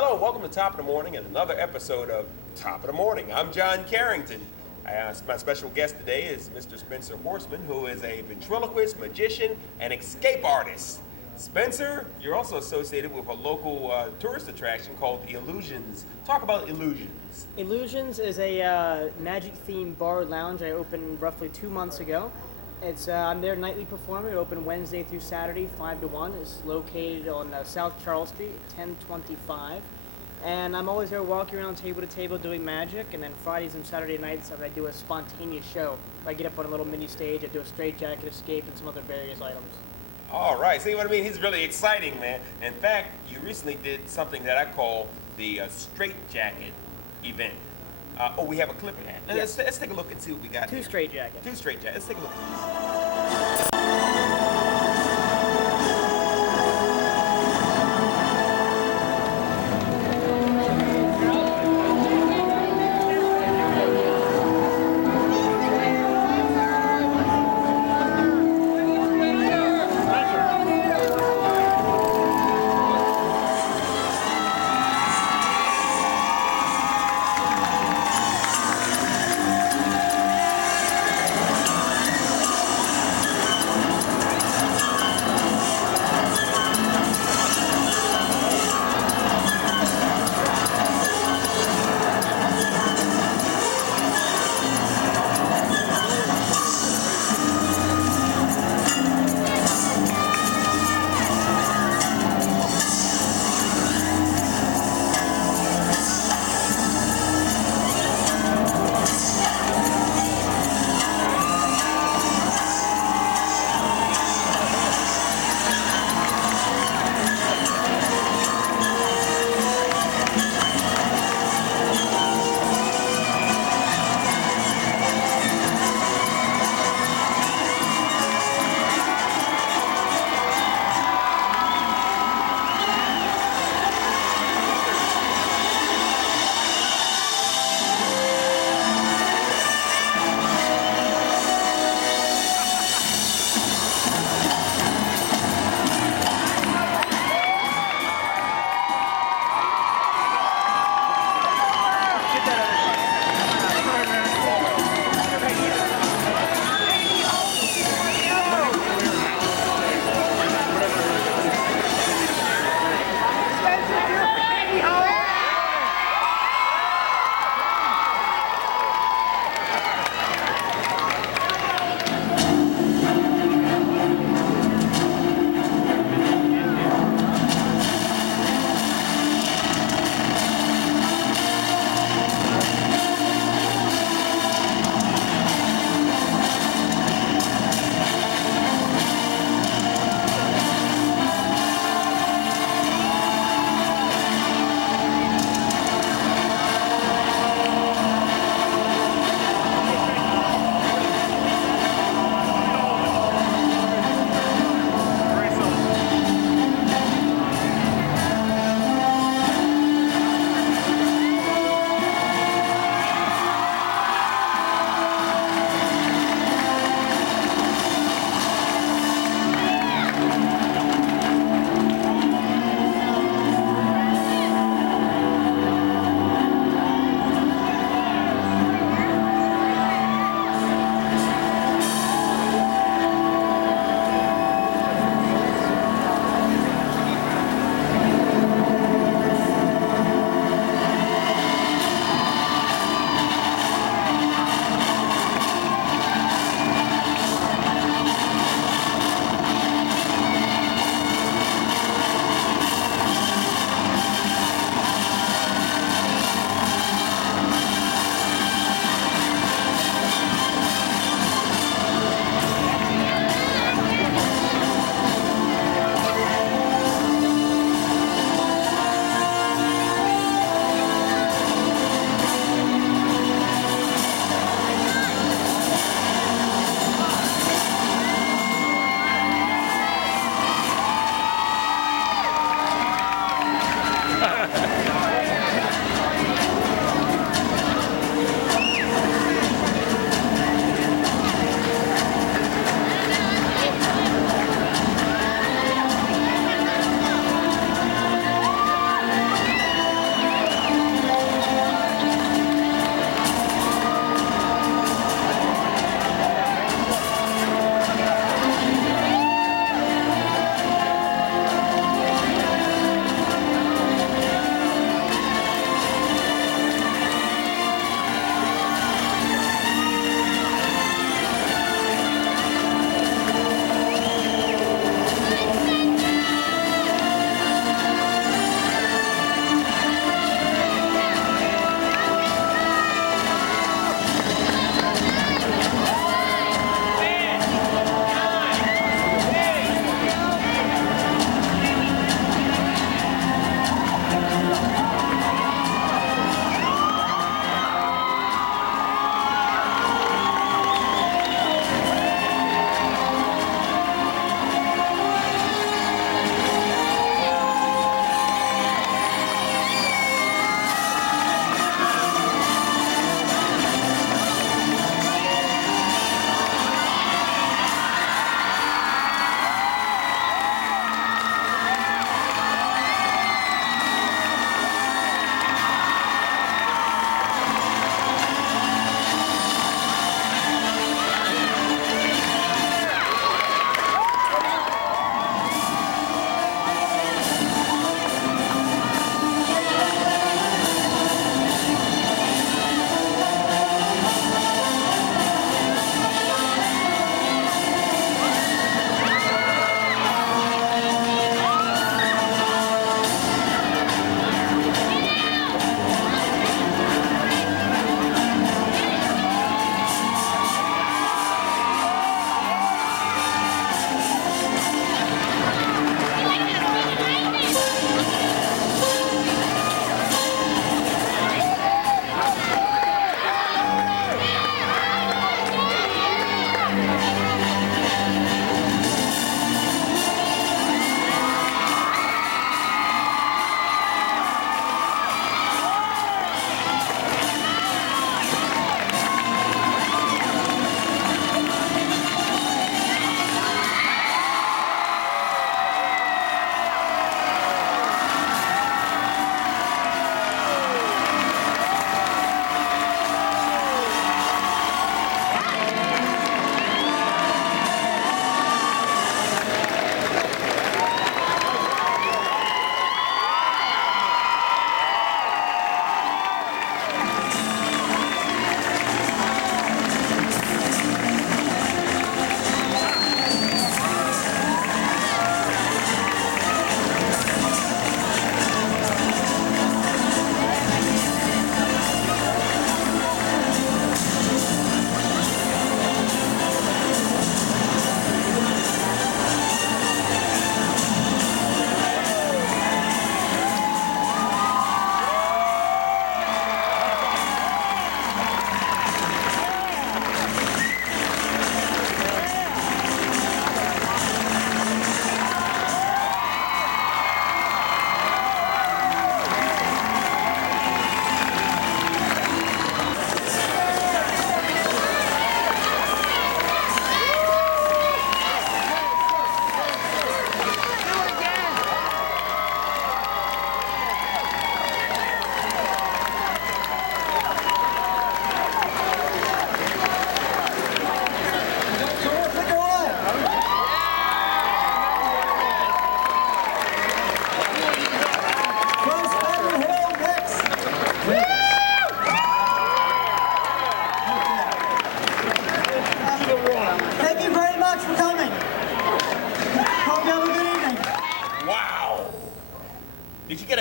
Hello, welcome to Top of the Morning and another episode of Top of the Morning. I'm John Carrington. My special guest today is Mr. Spenser Horsemen, who is a ventriloquist, magician, and escape artist. Spenser, you're also associated with a local tourist attraction called Illusions. Talk about Illusions. Illusions is a magic-themed bar lounge I opened roughly 2 months ago. I'm their nightly performer. It opened Wednesday through Saturday, 5 to 1. It's located on South Charles Street, 1025. And I'm always there walking around table to table doing magic. And then Fridays and Saturday nights, I do a spontaneous show. I get up on a little mini stage, I do a straight jacket escape and some other various items. All right, see what I mean? He's really exciting, man. In fact, you recently did something that I call the straight jacket event. We have a clip of that. Yes. Let's take a look and see what we got. Two straight jackets. Two straight jackets. Let's take a look.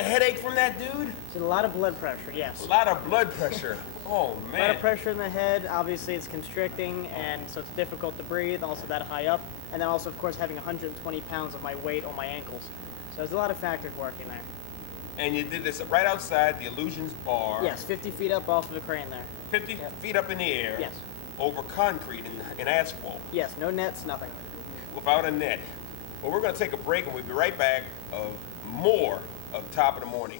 headache from that dude? It's a lot of blood pressure, yes. A lot of blood pressure. Oh, man. A lot of pressure in the head. Obviously, it's constricting, and so it's difficult to breathe, also that high up. And then also, of course, having 120 pounds of my weight on my ankles. So there's a lot of factors working there. And you did this right outside the Illusions Bar. Yes, 50 feet up off of the crane there. 50 feet up in the air. Yes. Over concrete and asphalt. Yes, no nets, nothing. Without a net. Well, we're going to take a break, and we'll be right back of more of Top of the Morning.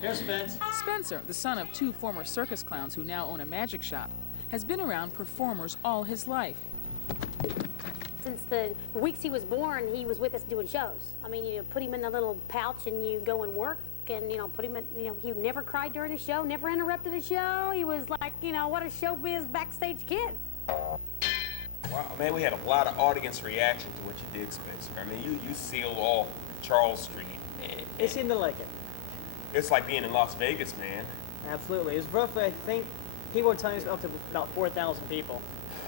Here's Spence. Spenser, the son of two former circus clowns who now own a magic shop, has been around performers all his life. Since the weeks he was born, he was with us doing shows. I mean, you put him in a little pouch and you go and work and, put him in, he never cried during a show, never interrupted a show. He was like, what a showbiz backstage kid. Wow, man, we had a lot of audience reaction to what you did, Spencer. I mean, you sealed off Charles Street. They seem to like it. It's like being in Las Vegas, man. Absolutely. It was roughly, I think, people were telling us up to about 4,000 people.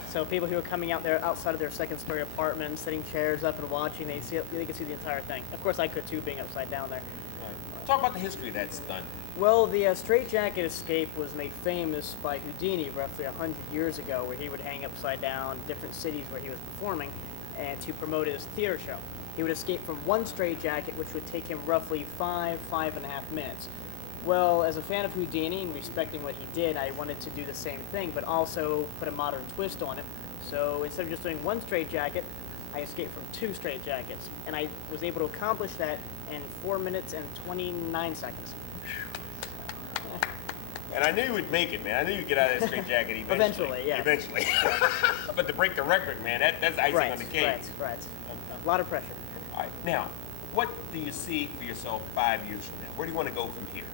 So people who were coming out there outside of their second-story apartment, sitting chairs up and watching, they could see the entire thing. Of course, I could too, being upside down there. Right. Talk about the history of that stunt. Well, the straitjacket escape was made famous by Houdini roughly 100 years ago, where he would hang upside down in different cities where he was performing, and to promote his theater show. He would escape from one straitjacket, which would take him roughly 5.5 minutes. Well, as a fan of Houdini and respecting what he did, I wanted to do the same thing, but also put a modern twist on it. So instead of just doing one straitjacket, I escaped from two straitjackets, and I was able to accomplish that in 4 minutes and 29 seconds. And I knew you would make it, man. I knew you'd get out of that straitjacket eventually. Eventually, yeah. Eventually. But to break the record, man, that's icing on the cake. Right. A lot of pressure. All right. Now, what do you see for yourself 5 years from now? Where do you want to go from here?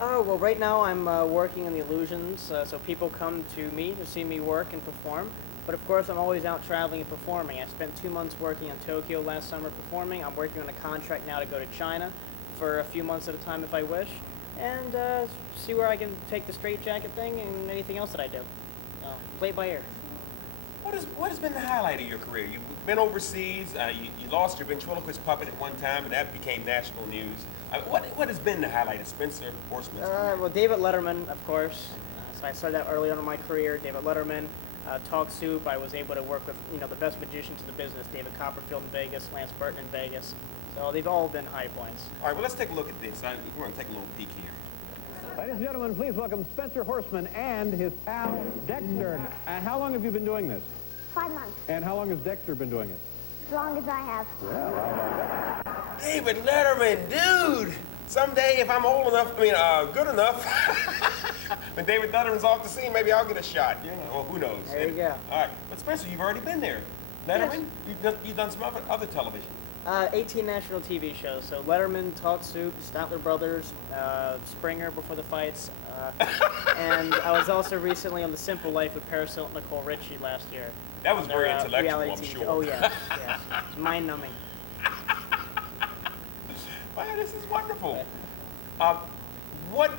Oh, well, right now I'm working in the Illusions, so people come to me to see me work and perform. But of course, I'm always out traveling and performing. I spent 2 months working in Tokyo last summer performing. I'm working on a contract now to go to China for a few months at a time if I wish, and see where I can take the straitjacket thing and anything else that I do. Play it by ear. What has been the highlight of your career? You've been overseas. You lost your ventriloquist puppet at one time, and that became national news. What has been the highlight of Spenser Horseman's career? Well, David Letterman, of course. So I started out early on in my career. David Letterman, Talk Soup. I was able to work with the best magicians in the business: David Copperfield in Vegas, Lance Burton in Vegas. So they've all been high points. All right, well, let's take a look at this. We're going to take a little peek here. Ladies and gentlemen, please welcome Spenser Horseman and his pal, Dexter. And how long have you been doing this? 5 months. And how long has Dexter been doing it? As long as I have. Well, how about that? David Letterman, dude! Someday, if I'm old enough, good enough, when David Letterman's off the scene, maybe I'll get a shot. Well, who knows? There you go. All right, but Spencer, you've already been there. Letterman, you've done some other television. 18 national TV shows. So Letterman, Talk Soup, Statler Brothers, Springer before the fights, and I was also recently on The Simple Life with Paris Hilton and Nicole Richie last year. That was very intellectual, reality I'm TV. sure. Oh yeah, it's mind-numbing. Wow, this is wonderful. What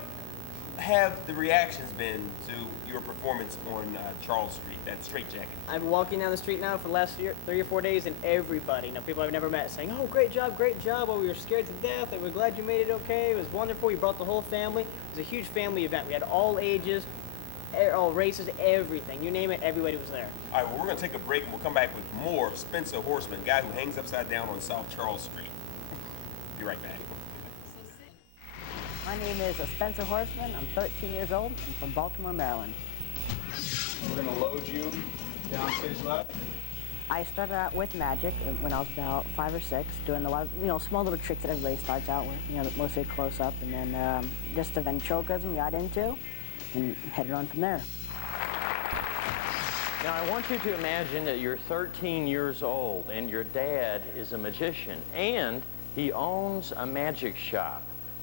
have the reactions been to your performance on Charles Street, that straitjacket? I'm walking down the street now for the last 3 or 4 days, and everybody, people I've never met, saying, "Oh, great job! Oh, we were scared to death, and we're glad you made it okay. It was wonderful. You brought the whole family. It was a huge family event. We had all ages, all races, everything. You name it, everybody was there." All right, well, we're going to take a break, and we'll come back with more of Spenser Horseman, guy who hangs upside down on South Charles Street. Be right back. My name is Spenser Horseman. I'm 13 years old. I'm from Baltimore, Maryland. We're going to load you down stage left. I started out with magic when I was about 5 or 6, doing a lot of, small little tricks that everybody starts out with, mostly close up, and then just the ventriloquism got into, and headed on from there. Now, I want you to imagine that you're 13 years old, and your dad is a magician, and he owns a magic shop.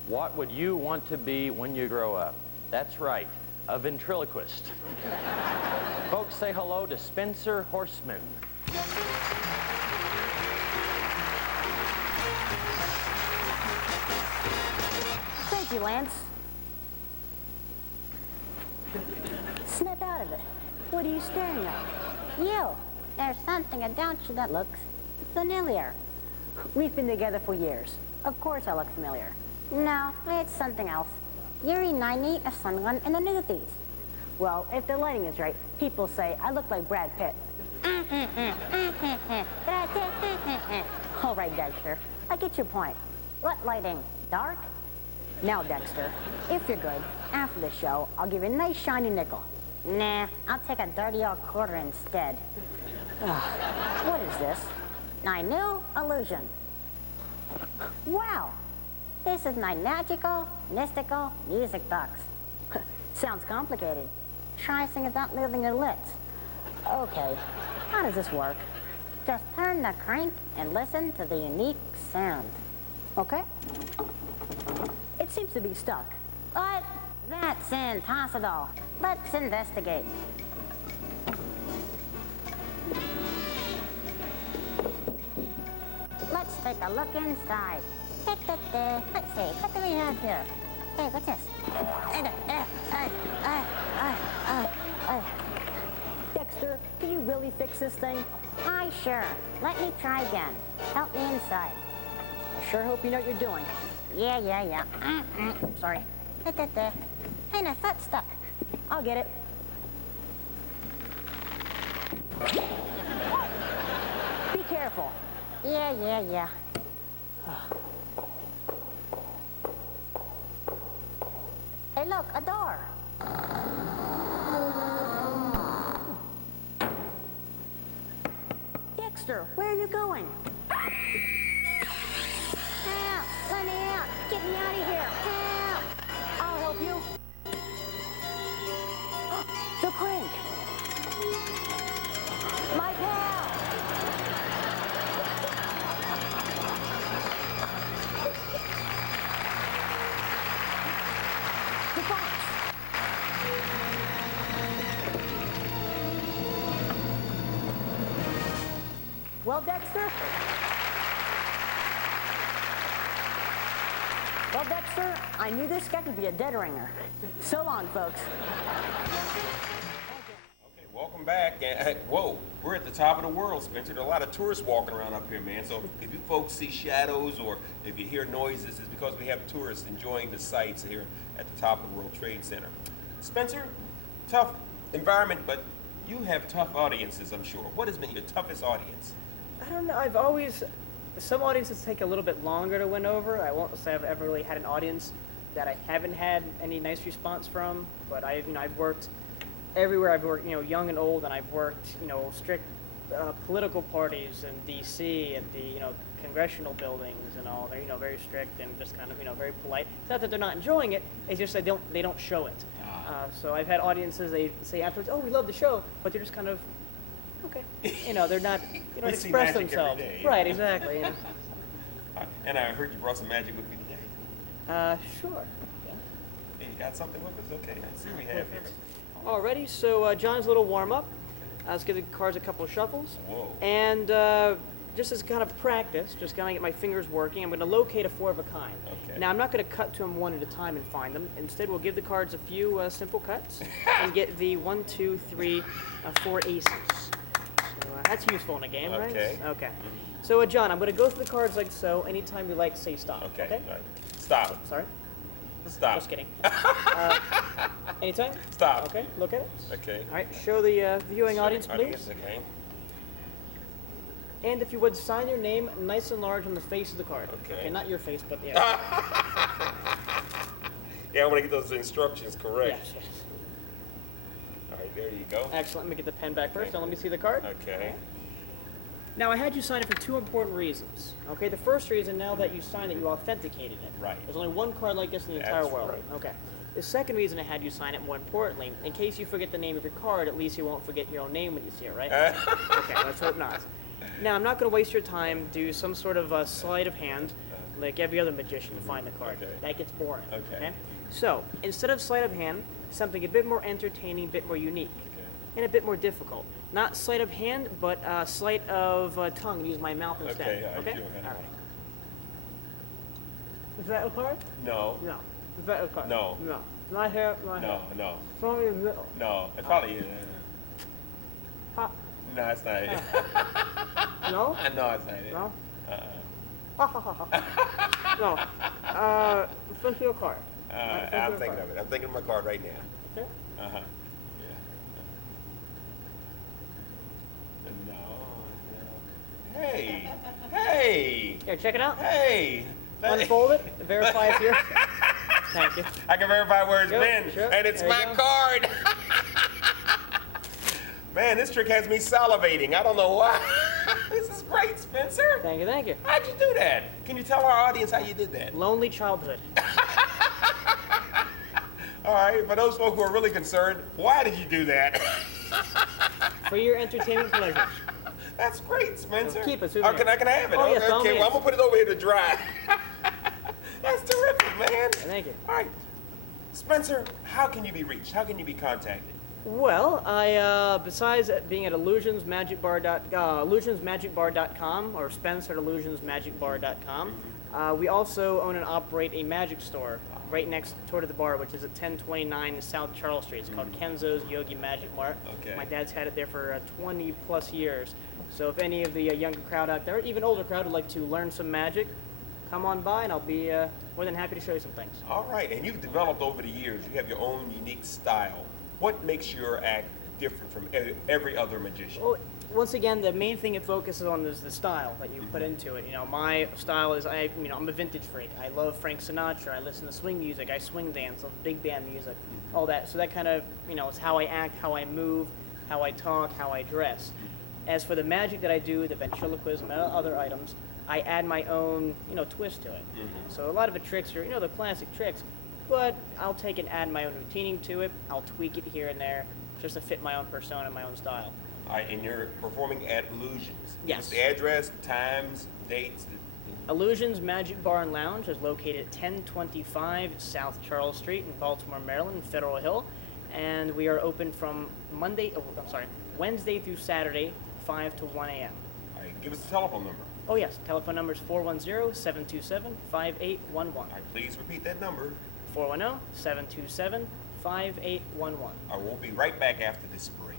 What would you want to be when you grow up? That's right, a ventriloquist. Folks, say hello to Spenser Horseman. Thank you, Lance. Snap out of it. What are you staring at? You. There's something about you that looks familiar. We've been together for years. Of course I look familiar. No, it's something else. Yuri Naini, a Sungun, and the Newthies. Well, if the lighting is right, people say I look like Brad Pitt. All right, Dexter, I get your point. What lighting? Dark? Now, Dexter, if you're good, after the show, I'll give you a nice shiny nickel. Nah, I'll take a dirty old quarter instead. What is this? My new illusion. Wow, this is my magical, mystical music box. Sounds complicated. Try singing without moving your lips. Okay, how does this work? Just turn the crank and listen to the unique sound. Okay. It seems to be stuck. But that's impossible. Let's investigate. Let's take a look inside. Let's see, what do we have here? Hey, what's this? Dexter, can you really fix this thing? Aye, sure. Let me try again. Help me inside. I sure hope you know what you're doing. Yeah. Sorry. Hey, my foot's stuck. I'll get it. Be careful. Yeah. Hey, look, a door. Dexter, where are you going? Help! Let me out! Get me out of here! Help! I'll help you. The crank. My pal. The box. Well, Dexter? Well, Dexter, I knew this guy could be a dead ringer. So long, folks. Okay, welcome back. Whoa, we're at the top of the world, Spencer. There are a lot of tourists walking around up here, man. So if you folks see shadows or if you hear noises, it's because we have tourists enjoying the sights here at the top of the World Trade Center. Spencer, tough environment, but you have tough audiences, I'm sure. What has been your toughest audience? I don't know. Some audiences take a little bit longer to win over. I won't say I've ever really had an audience that I haven't had any nice response from. But I've worked everywhere. I've worked, young and old, and I've worked, strict political parties in D.C. at the, congressional buildings and all. They're, very strict and just kind of, very polite. It's not that they're not enjoying it. It's just they don't show it. So I've had audiences. They say afterwards, "Oh, we love the show," but they're just kind of okay. They're not. They don't express themselves. Right, exactly. And I heard you brought some magic with you today. Sure. Yeah. Hey, you got something with us? Okay, let's see what we have here. Alrighty, so John's little warm up. Let's give the cards a couple of shuffles. Whoa. And just as kind of practice, just gonna get my fingers working, I'm gonna locate a 4 of a kind. Okay. Now I'm not gonna cut to them one at a time and find them. Instead, we'll give the cards a few simple cuts and get the 1, 2, 3, 4 aces. So that's useful in a game, right? Okay. Okay. So John, I'm gonna go through the cards like so. Anytime you like, say stop. Okay. All right. Stop. Sorry. Stop. Just kidding. Anytime? Stop. Okay, look at it. Okay. All right, show the viewing audience, please. Audience, okay. And if you would, sign your name nice and large on the face of the card. Okay. Not your face, but yeah. Yeah, I want to get those instructions correct. Yes. All right, there you go. Excellent. Let me get the pen back first, and let me see the card. Okay. Now, I had you sign it for 2 important reasons. Okay, the first reason, now that you signed it, you authenticated it. Right. There's only one card like this in the entire That's world. right. Okay. The second reason I had you sign it, more importantly, in case you forget the name of your card, at least you won't forget your own name when you see it, right? Okay, let's hope not. Now, I'm not going to waste your time. Do some sort of sleight of hand, like every other magician, to find the card. Okay. That gets boring. Okay. So, instead of sleight of hand, something a bit more entertaining, a bit more unique, and a bit more difficult. Not sleight of hand, but sleight of tongue. Use my mouth instead. Okay, Okay. sure. All right. Is that a card? No. No. Is that a card? No. No. Not here. Not here. No. Probably in the middle. No. It probably is. Pop. No, it's not it. No. No, it's not it. No. No. Flip your card. I'm thinking of it. I'm thinking of my card right now. Okay. Uh-huh. Yeah. No. Hey. Hey. Here, check it out. Hey. Unfold it. Verify it's yours. Thank you. I can verify where it's Sure, been, sure. and it's There you my go. card. Man, this trick has me salivating. I don't know why. This is great, Spencer. Thank you, thank you. How'd you do that? Can you tell our audience how you did that? Lonely childhood. All right, for those folks who are really concerned, why did you do that? For your entertainment pleasure. That's great, Spencer. Keep it, Oh, souvenir. can I have it? Oh, yes, by all okay, well, I'm means. gonna put it over here to dry. That's terrific, man. Thank you. All right, Spencer, how can you be reached? How can you be contacted? Well, I besides being at illusionsmagicbar.com or Spenser at illusionsmagicbar.com, we also own and operate a magic store right next door to the bar, which is at 1029 South Charles Street. It's called Kenzo's Yogi Magic Mart. Okay. My dad's had it there for 20 plus years. So if any of the younger crowd out there, even older crowd, would like to learn some magic, come on by and I'll be more than happy to show you some things. All right, and you've developed over the years. You have your own unique style. What makes your act different from every other magician? Well, once again, the main thing it focuses on is the style that you put into it. You know, my style is I'm a vintage freak. I love Frank Sinatra. I listen to swing music. I swing dance, I love big band music, all that. So that kind of is how I act, how I move, how I talk, how I dress. As for the magic that I do, the ventriloquism and other items, I add my own twist to it. So a lot of the tricks are the classic tricks, but I'll take and add my own routining to it. I'll tweak it here and there just to fit my own persona, my own style. All right, and you're performing at Illusions. Yes. What's the address, times, dates? Illusions Magic Bar and Lounge is located at 1025 South Charles Street in Baltimore, Maryland, Federal Hill. And we are open from Wednesday through Saturday, 5 to 1 a.m. All right, give us the telephone number. Oh yes, telephone number is 410-727-5811. All right, please repeat that number. 410-727-5811. I will be right back after this break.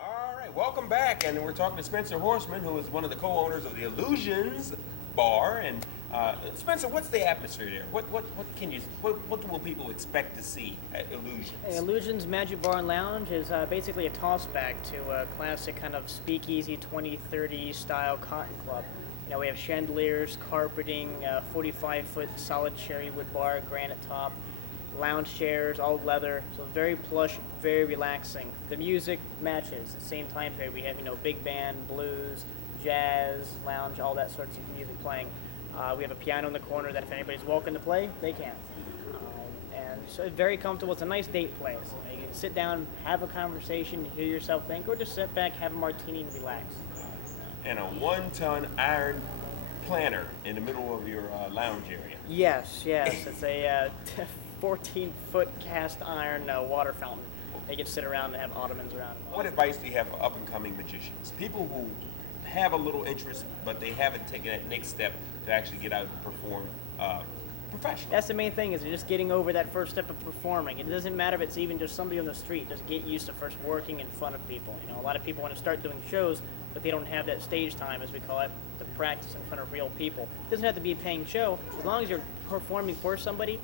All right, welcome back, and we're talking to Spenser Horsemen, who is one of the co-owners of the Illusions Bar. And Spencer, what's the atmosphere there? What will people expect to see at Illusions? Illusions Magic Bar and Lounge is basically a tossback to a classic kind of speakeasy 2030 style cotton club. We have chandeliers, carpeting, 45-foot solid cherry wood bar, granite top, lounge chairs, all leather, so very plush, very relaxing. The music matches the same time period. We have big band, blues, jazz, lounge, all that sorts of music playing. We have a piano in the corner that if anybody's welcome to play, they can. And so it's very comfortable. It's a nice date place. You can sit down, have a conversation, hear yourself think, or just sit back, have a martini, and relax. And a 1-ton iron planter in the middle of your lounge area. Yes. It's a 14-foot cast iron water fountain. They can sit around and have ottomans around. What advice do you have for up-and-coming magicians? People who have a little interest, but they haven't taken that next step to actually get out and perform professionally. That's the main thing, is just getting over that first step of performing. It doesn't matter if it's even just somebody on the street. Just get used to first working in front of people. A lot of people want to start doing shows, but they don't have that stage time, as we call it, to practice in front of real people. It doesn't have to be a paying show. As long as you're performing for somebody,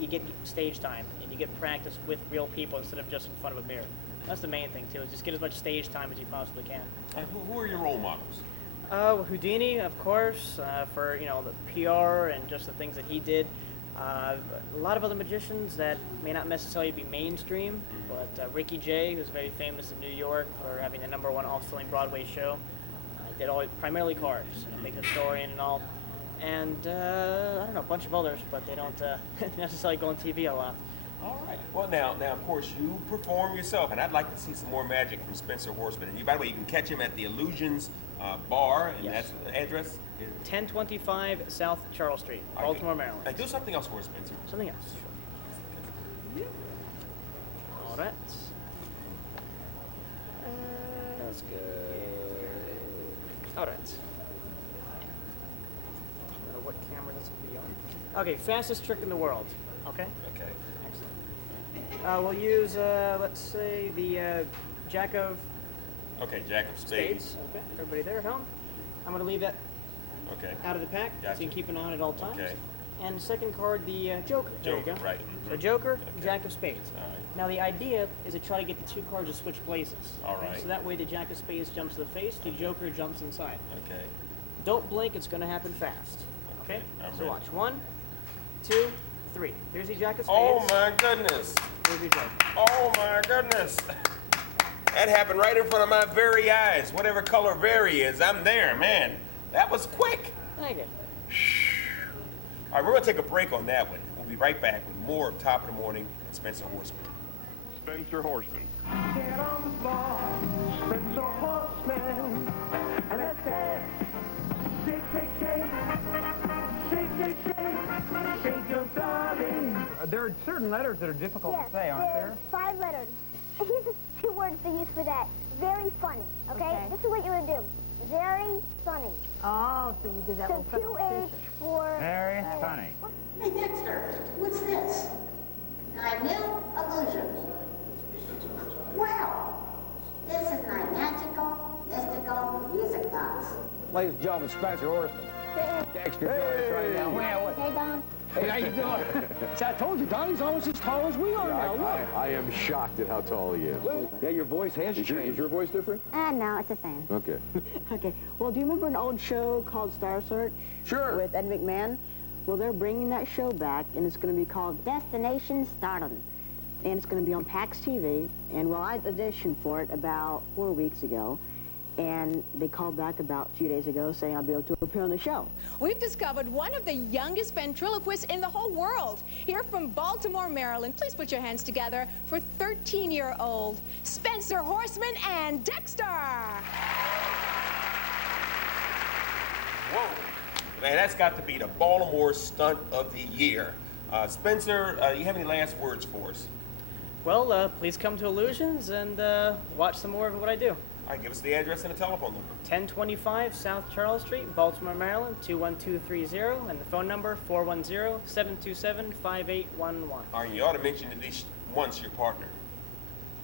you get stage time, and you get practice with real people instead of just in front of a mirror. That's the main thing, too, is just get as much stage time as you possibly can. And who are your role models? Houdini, of course, for the PR and just the things that he did. A lot of other magicians that may not necessarily be mainstream, but Ricky Jay, who's very famous in New York for having the #1 all-selling Broadway show, did primarily cards, big historian and all. And I don't know, a bunch of others, but they don't necessarily go on TV a lot. All right. Well, now, of course, you perform yourself, and I'd like to see some more magic from Spenser Horsemen. And by the way, you can catch him at the Illusions Bar, and Yes. that's the address. 1025 South Charles Street, Baltimore, Maryland. Do something else for us, Spencer. Something else. All right. That's good. All right. what camera this will be on. Okay, fastest trick in the world. Okay? Okay. Excellent. We'll use, let's say, the Jack of Okay, Jack of Spades. Spades. Okay, everybody there at home? I'm going to leave that Okay. out of the pack, so Gotcha. you can keep an eye on it at all times. Okay. And second card, the Joker. There you Joker, go. right. So Mhm. Joker, Okay. Jack of Spades. All right. Now the idea is to try to get the two cards to switch places. All okay? right. So that way the Jack of Spades jumps to the face, the Joker jumps inside. Okay. Don't blink, it's going to happen fast. Okay? I'm So ready. watch. 1, 2, 3. There's the Jack of Spades. Oh my goodness. There's your Joker. Oh my goodness. That happened right in front of my very eyes. Whatever color very is, I'm there, man. That was quick. Thank you. All right, we're going to take a break on that one. We'll be right back with more of Top of the Morning and Spenser Horseman. Spenser Horseman. Get on the floor, Spenser Horseman, and let's dance. Shake, shake, shake, shake, shake, shake, shake your body. There are certain letters that are difficult to say, aren't there? 5 letters. Here's the 2 words they use for that. Very funny, okay? This is what you would do. Very funny. Oh, so you did that So 2H for... Very funny. Hey, Dexter, what's this? Minute illusions. Wow, this is my magical, mystical music box. Ladies and gentlemen, Spenser Horseman. Dexter joins us right now. Well, Hey, Don. hey, how you doing? See, I told you, Donnie's almost as tall as we are now. Look. I am shocked at how tall he is. Yeah, your voice has changed. Is your voice different? No, it's the same. Okay. Okay. Well, do you remember an old show called Star Search? Sure. With Ed McMahon? Well, they're bringing that show back, and it's going to be called Destination Stardom. and it's going to be on PAX TV. And well, I auditioned for it about 4 weeks ago, and they called back about a few days ago saying I'll be able to appear on the show. We've discovered one of the youngest ventriloquists in the whole world. Here from Baltimore, Maryland, please put your hands together for 13-year-old Spenser Horsemen and Dexter. Whoa. Man, that's got to be the Baltimore stunt of the year. Spenser, you have any last words for us? Well, please come to Illusions and watch some more of what I do. All right, give us the address and the telephone number. 1025 South Charles Street, Baltimore, Maryland, 21230, and the phone number 410-727-5811. All right, you ought to mention at least once your partner.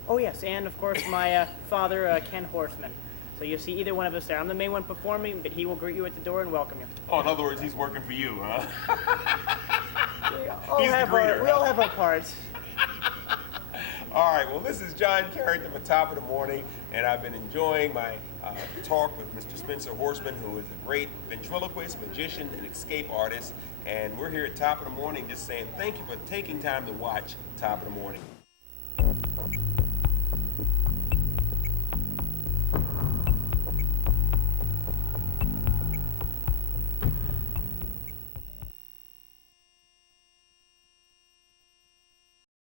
Oh yes, and of course my father, Ken Horseman. So you'll see either one of us there. I'm the main one performing, but he will greet you at the door and welcome you. Oh, in other words, he's working for you, huh? We all have our parts. All right, well, this is John Carrington for Top of the Morning, and I've been enjoying my talk with Mr. Spenser Horseman, who is a great ventriloquist, magician, and escape artist. And we're here at Top of the Morning just saying thank you for taking time to watch Top of the Morning.